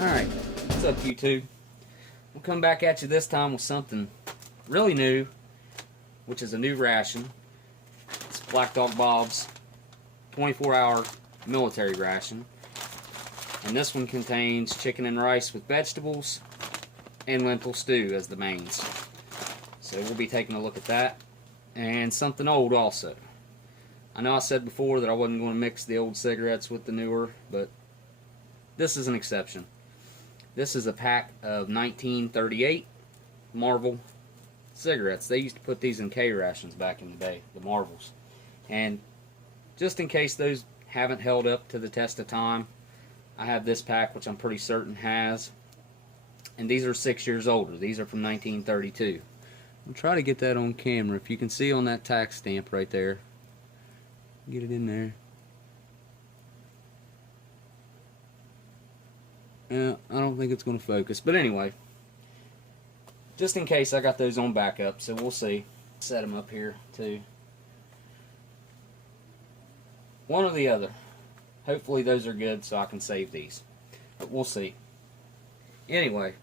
Alright, what's up YouTube? We'll come back at you this time with something really new, which is a new ration. It's Black Dog Bob's 24-hour military ration. And this one contains chicken and rice with vegetables and lentil stew as the mains. So we'll be taking a look at that. And something old also. I know I said before that I wasn't going to mix the old cigarettes with the newer, but this is an exception. This is a pack of 1938 Marvel cigarettes. They used to put these in K rations back in the day, the Marvels. And just in case those haven't held up to the test of time, I have this pack, which I'm pretty certain has. And these are 6 years older. These are from 1932. I'll try to get that on camera. If you can see on that tax stamp right there. Get it in there. Yeah, I don't think it's going to focus. But anyway, just in case, I got those on backup, so we'll see. Set them up here too. One or the other. Hopefully those are good so I can save these. But we'll see. Anyway,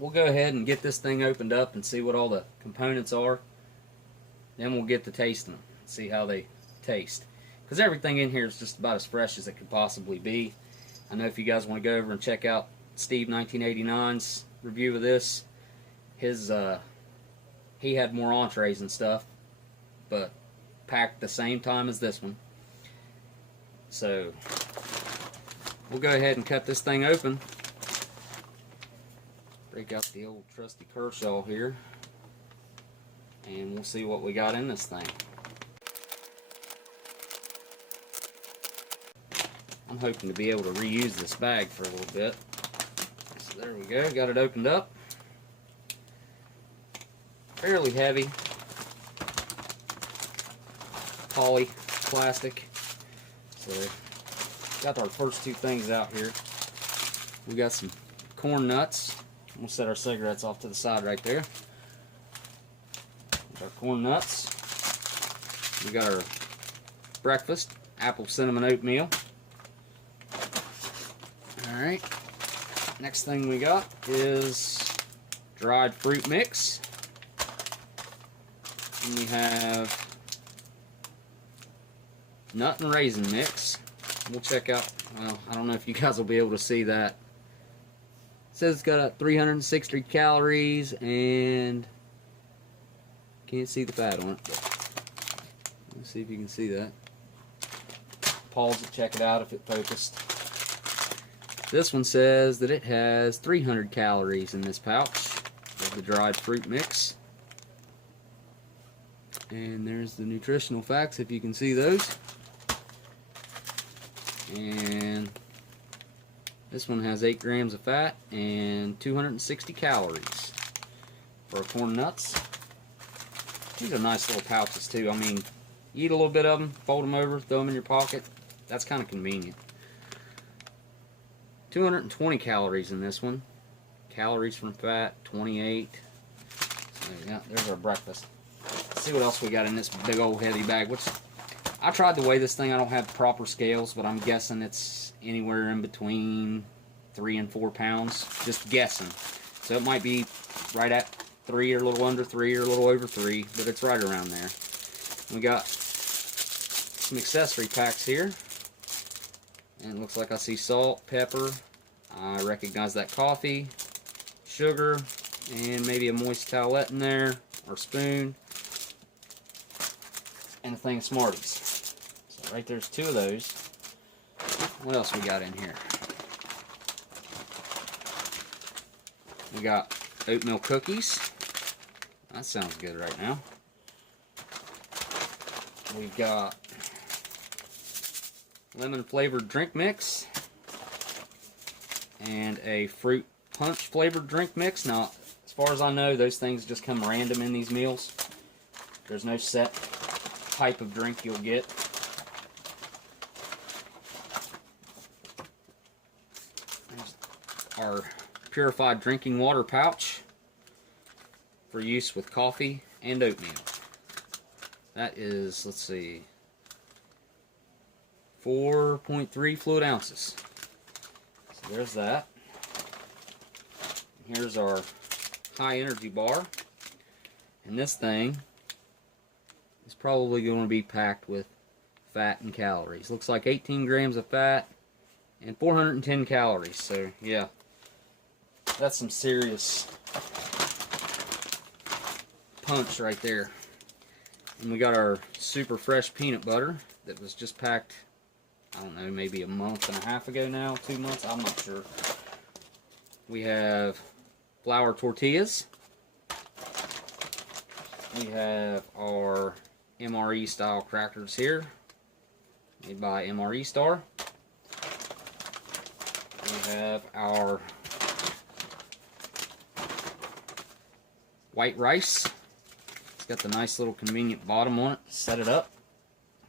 we'll go ahead and get this thing opened up and see what all the components are. Then we'll get to tasting them. See how they taste. Because everything in here is just about as fresh as it could possibly be. I know if you guys want to go over and check out Steve 1989's review of this, his he had more entrees and stuff, but packed the same time as this one. So we'll go ahead and cut this thing open. Break out the old trusty Kershaw here, and we'll see what we got in this thing. I'm hoping to be able to reuse this bag for a little bit. So there we go, got it opened up. Fairly heavy. Poly plastic. So got our first two things out here. We got some corn nuts. We'll set our cigarettes off to the side right there. There's our corn nuts. We got our breakfast, apple cinnamon oatmeal. Alright, next thing we got is dried fruit mix. And we have nut and raisin mix. We'll check out, well, I don't know if you guys will be able to see that. It says it's got 360 calories and can't see the fat on it. Let's see if you can see that. Pause it, check it out if it focused. This one says that it has 300 calories in this pouch of the dried fruit mix. And there's the nutritional facts if you can see those. And this one has 8 grams of fat and 260 calories for our corn nuts. These are nice little pouches too. I mean, you eat a little bit of them, fold them over, throw them in your pocket. That's kind of convenient. 220 calories in this one. Calories from fat, 28. So yeah, there's our breakfast. Let's see what else we got in this big old heavy bag. Which I tried to weigh this thing. I don't have proper scales, but I'm guessing it's anywhere in between 3 and 4 pounds. Just guessing. So it might be right at 3 or a little under 3 or a little over 3, but it's right around there. We got some accessory packs here. And it looks like I see salt, pepper, I recognize that coffee, sugar, and maybe a moist towelette in there, or spoon, and a thing of Smarties. So right there's 2 of those. What else we got in here? We got oatmeal cookies. That sounds good right now. We've got lemon flavored drink mix and a fruit punch flavored drink mix. Now, as far as I know, those things just come random in these meals. There's no set type of drink you'll get. There's our purified drinking water pouch for use with coffee and oatmeal. That is, let's see, 4.3 fluid ounces. So There's that. Here's our high energy bar. And this thing is probably going to be packed with fat and calories. Looks like 18 grams of fat and 410 calories. So yeah, that's some serious punch right there. And we got our super fresh peanut butter that was just packed, I don't know, maybe a month and a half ago now, 2 months, I'm not sure. We have flour tortillas. We have our MRE style crackers here, made by MRE Star. We have our white rice. It's got the nice little convenient bottom on it to set it up,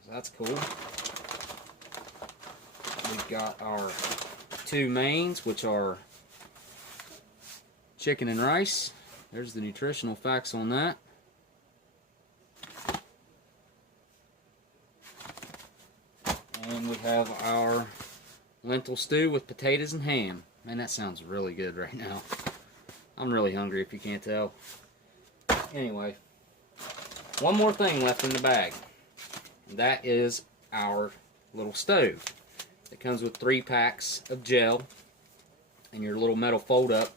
so that's cool. We've got our two mains, which are chicken and rice. There's the nutritional facts on that. And we have our lentil stew with potatoes and ham. Man, that sounds really good right now. I'm really hungry if you can't tell. Anyway, one more thing left in the bag. And that is our little stove. It comes with 3 packs of gel and your little metal fold up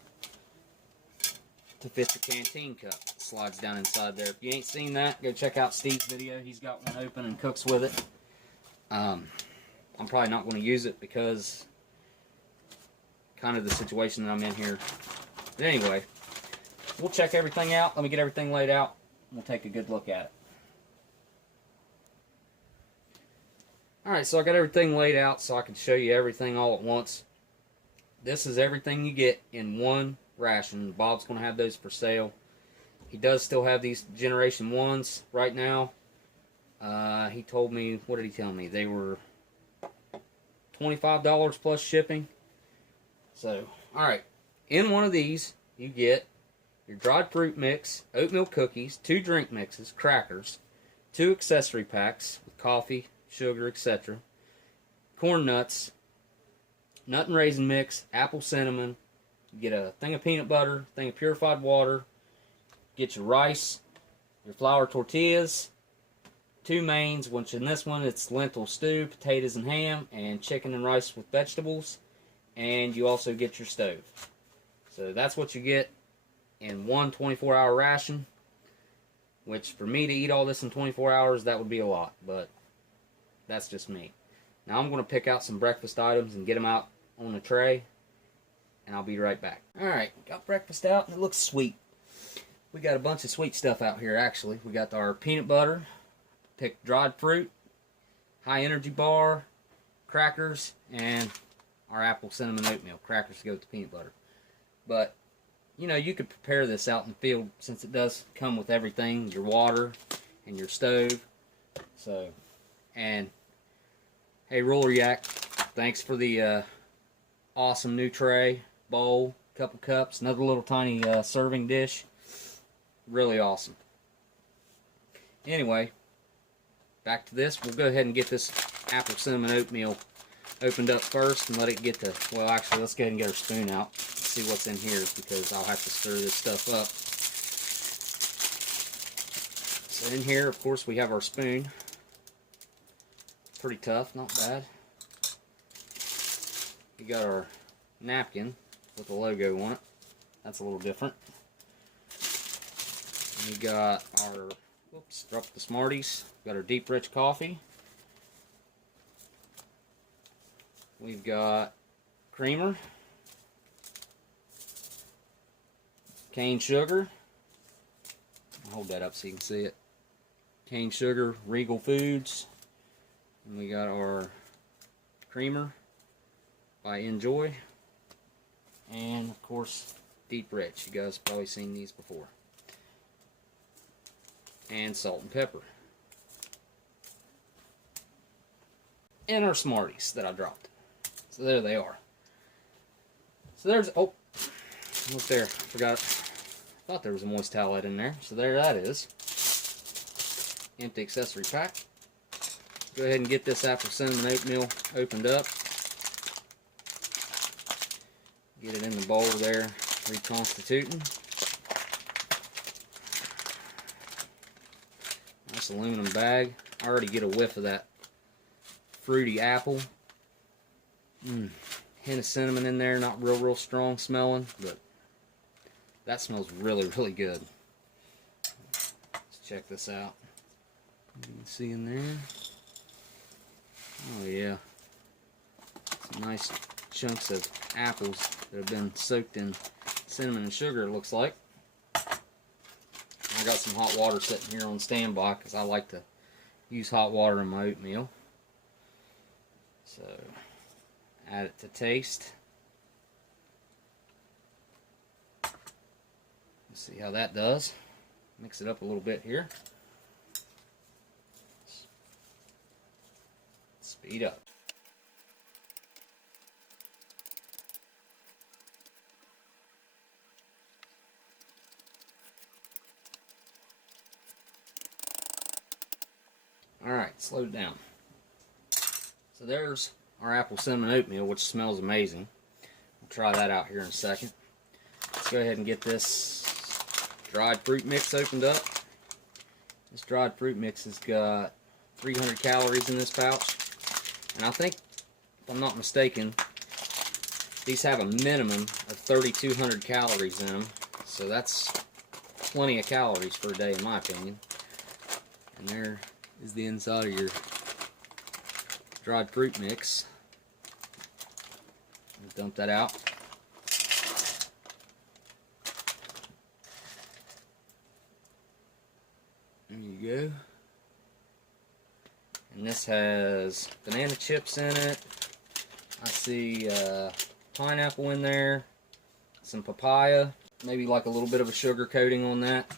to fit the canteen cup. It slides down inside there. If you ain't seen that, go check out Steve's video. He's got one open and cooks with it. I'm probably not going to use it because kind of the situation that I'm in here. But anyway, we'll check everything out. Let me get everything laid out. We'll take a good look at it. Alright, so I got everything laid out so I can show you everything all at once. This is everything you get in one ration. Bob's going to have those for sale. He does still have these Generation 1s right now. He told me, what did he tell me? They were $25 plus shipping. So, alright. In one of these, you get your dried fruit mix, oatmeal cookies, 2 drink mixes, crackers, 2 accessory packs with coffee, sugar, etc., corn nuts, nut and raisin mix, apple cinnamon. You get a thing of peanut butter, thing of purified water, get your rice, your flour tortillas, 2 mains, which in this one it's lentil stew, potatoes and ham, and chicken and rice with vegetables, and you also get your stove. So that's what you get in one 24-hour ration, which for me to eat all this in 24 hours, that would be a lot, but that's just me. Now I'm going to pick out some breakfast items and get them out on a tray, and I'll be right back. Alright, got breakfast out, and it looks sweet. We got a bunch of sweet stuff out here, actually. We got our peanut butter, picked dried fruit, high energy bar, crackers, and our apple cinnamon oatmeal. Crackers to go with the peanut butter. But, you know, you could prepare this out in the field since it does come with everything, your water and your stove. So, and, hey, Roller Yak, thanks for the awesome new tray, bowl, couple cups, another little tiny serving dish. Really awesome. Anyway, back to this. We'll go ahead and get this apple cinnamon oatmeal opened up first and let it get to, well, actually, let's go ahead and get our spoon out. See what's in here because I'll have to stir this stuff up. So in here, of course, we have our spoon. Pretty tough, not bad. We got our napkin with a logo on it. That's a little different. We got our, whoops, dropped the Smarties. Got our deep rich coffee. We've got creamer, cane sugar. I'll hold that up so you can see it. Cane sugar, Regal Foods. And we got our creamer by Enjoy. And of course, deep rich. You guys have probably seen these before. And salt and pepper. And our Smarties that I dropped. So there they are. So there's, oh, look there, forgot, I thought there was a moist towelette in there. So there that is. Empty accessory pack. Go ahead and get this apple cinnamon oatmeal opened up. Get it in the bowl there, reconstituting. Nice aluminum bag. I already get a whiff of that fruity apple. Hint of cinnamon in there, not real strong smelling, but that smells really good. Let's check this out. You can see in there. Oh yeah. Some nice chunks of apples that have been soaked in cinnamon and sugar, it looks like. I got some hot water sitting here on standby because I like to use hot water in my oatmeal. So, add it to taste. Let's see how that does. Mix it up a little bit here. Speed up. Alright, slow it down. So there's our apple cinnamon oatmeal, which smells amazing. We'll try that out here in a second. Let's go ahead and get this dried fruit mix opened up. This dried fruit mix has got 300 calories in this pouch. And I think, if I'm not mistaken, these have a minimum of 3,200 calories in them. So that's plenty of calories for a day in my opinion. And there is the inside of your dried fruit mix. Dump that out. There you go. And this has banana chips in it. I see pineapple in there, some papaya, maybe like a little bit of a sugar coating on that.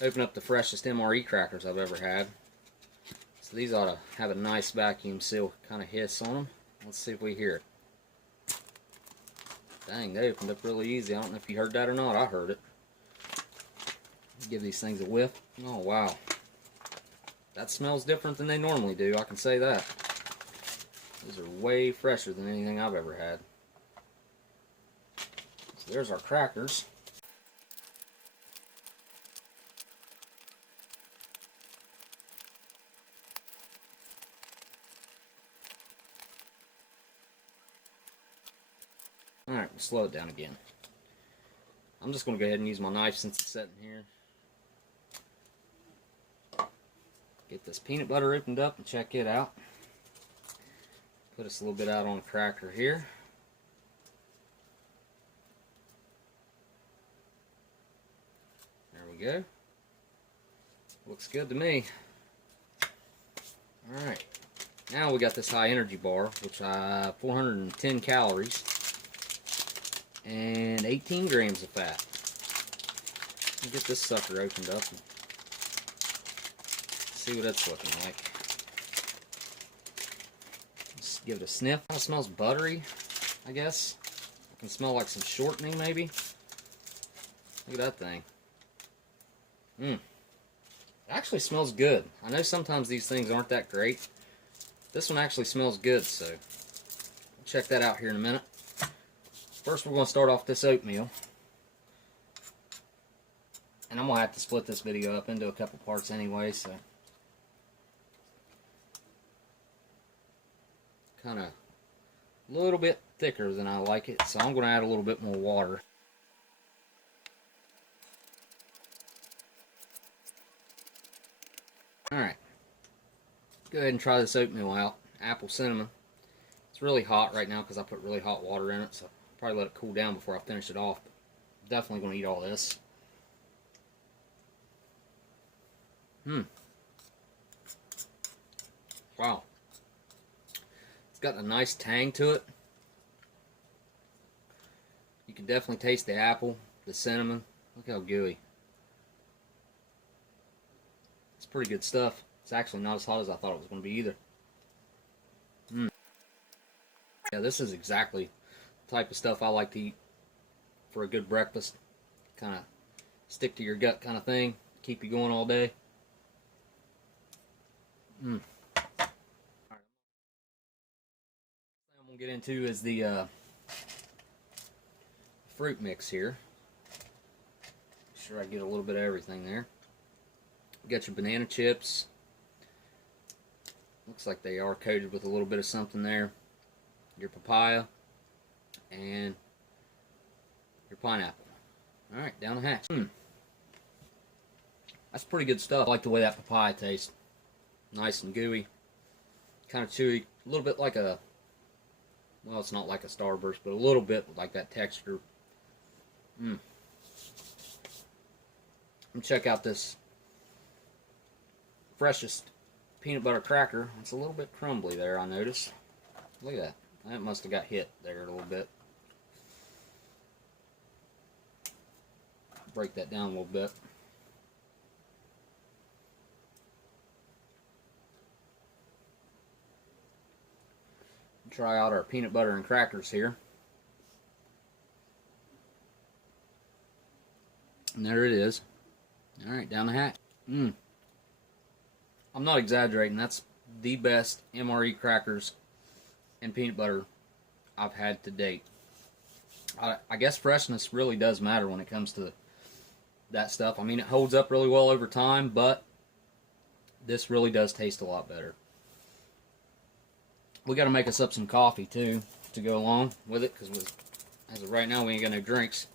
Open up the freshest MRE crackers I've ever had. So these ought to have a nice vacuum seal kind of hiss on them. Let's see if we hear it. Dang, they opened up really easy. I don't know if you heard that or not. I heard it. Give these things a whiff. Oh, wow. That smells different than they normally do, I can say that. These are way fresher than anything I've ever had. So there's our crackers. Alright, we'll slow it down again. I'm just going to go ahead and use my knife since it's sitting here. Get this peanut butter opened up and check it out. Put us a little bit out on a cracker here. There we go. Looks good to me. Alright, now we got this high energy bar, which 410 calories and 18 grams of fat. Get this sucker opened up and see what it's looking like. Just give it a sniff. Kind of smells buttery, I guess. It can smell like some shortening maybe. Look at that thing. It actually smells good. I know sometimes these things aren't that great. This one actually smells good, so we'll check that out here in a minute. First we're going to start off this oatmeal. And I'm going to have to split this video up into a couple parts anyway, so kind of a little bit thicker than I like it, so I'm going to add a little bit more water. Alright, go ahead and try this oatmeal out. Apple cinnamon. It's really hot right now because I put really hot water in it, so I'll probably let it cool down before I finish it off. But definitely going to eat all this. Wow. It's got a nice tang to it. You can definitely taste the apple, the cinnamon. Look how gooey. It's pretty good stuff. It's actually not as hot as I thought it was going to be either. Yeah, this is exactly the type of stuff I like to eat for a good breakfast. Kind of stick to your gut kind of thing. Keep you going all day. Alright. What I'm going to get into is the fruit mix here. Make sure I get a little bit of everything there. You got your banana chips. Looks like they are coated with a little bit of something there. Your papaya and your pineapple. Alright, down the hatch. That's pretty good stuff. I like the way that papaya tastes. Nice and gooey. Kind of chewy. A little bit like a, well, it's not like a Starburst, but a little bit like that texture. Check out this freshest peanut butter cracker. It's a little bit crumbly there, I noticed. Look at that. That must have got hit there a little bit. Break that down a little bit. Try out our peanut butter and crackers here. And there it is. Alright, down the hatch. I'm not exaggerating. That's the best MRE crackers and peanut butter I've had to date. I guess freshness really does matter when it comes to that stuff. I mean, it holds up really well over time, but this really does taste a lot better. We got to make us up some coffee too to go along with it, because as of right now we ain't got no drinks.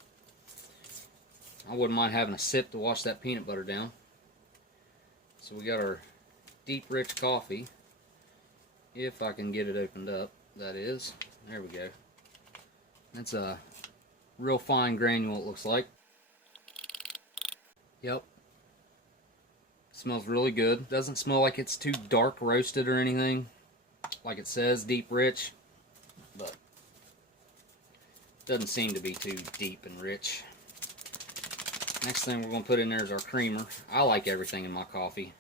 I wouldn't mind having a sip to wash that peanut butter down. So we got our deep rich coffee, if I can get it opened up, that is. There we go. That's a real fine granule, it looks like. Yep. Smells really good. Doesn't smell like it's too dark roasted or anything, like it says, deep rich, but doesn't seem to be too deep and rich. Next thing we're going to put in there is our creamer. I like everything in my coffee.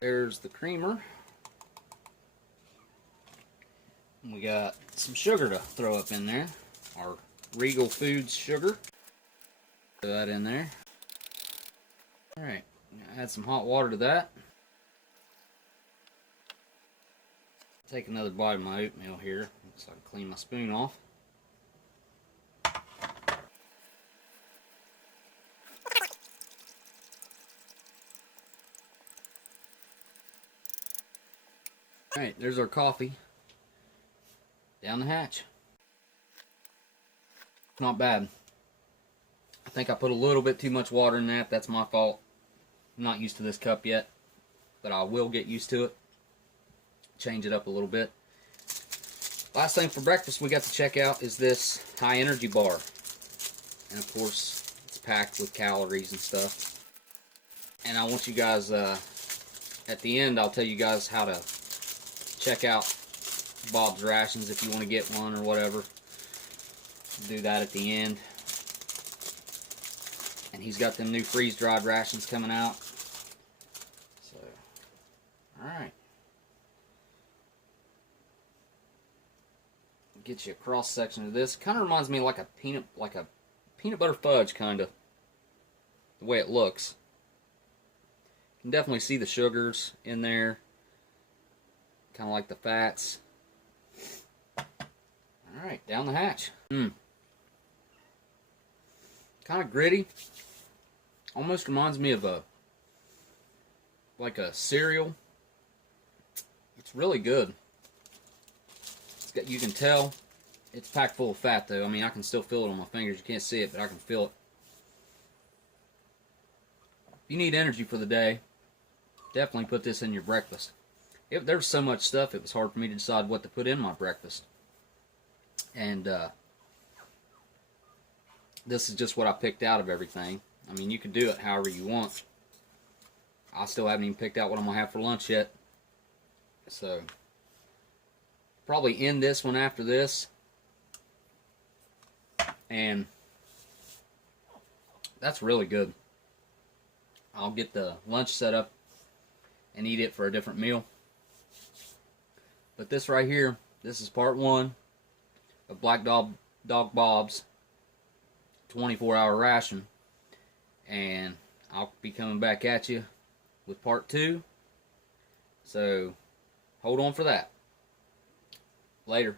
There's the creamer. And we got some sugar to throw up in there. Our Regal Foods sugar. Throw that in there. Alright, add some hot water to that. Take another bite of my oatmeal here so I can clean my spoon off. Alright, there's our coffee. Down the hatch. Not bad. I think I put a little bit too much water in that. That's my fault. I'm not used to this cup yet, but I will get used to it. Change it up a little bit. Last thing for breakfast we got to check out is this high energy bar. And of course, it's packed with calories and stuff. And I want you guys, at the end, I'll tell you guys how to check out Bob's rations if you want to get one or whatever. Do that at the end. And he's got them new freeze-dried rations coming out. So, alright. Get you a cross section of this. Kind of reminds me of like a peanut butter fudge, kind of. The way it looks. You can definitely see the sugars in there. Kind of like the fats. Alright, down the hatch. Kind of gritty. Almost reminds me of like a cereal. It's really good. It's got, you can tell it's packed full of fat though. I mean, I can still feel it on my fingers. You can't see it, but I can feel it. If you need energy for the day, definitely put this in your breakfast. There's so much stuff, it was hard for me to decide what to put in my breakfast. And this is just what I picked out of everything. I mean, you can do it however you want. I still haven't even picked out what I'm going to have for lunch yet. So, probably end this one after this. And that's really good. I'll get the lunch set up and eat it for a different meal. But this right here, this is part 1 of Black Dog Bob's 24-hour ration. And I'll be coming back at you with part 2. So, hold on for that. Later.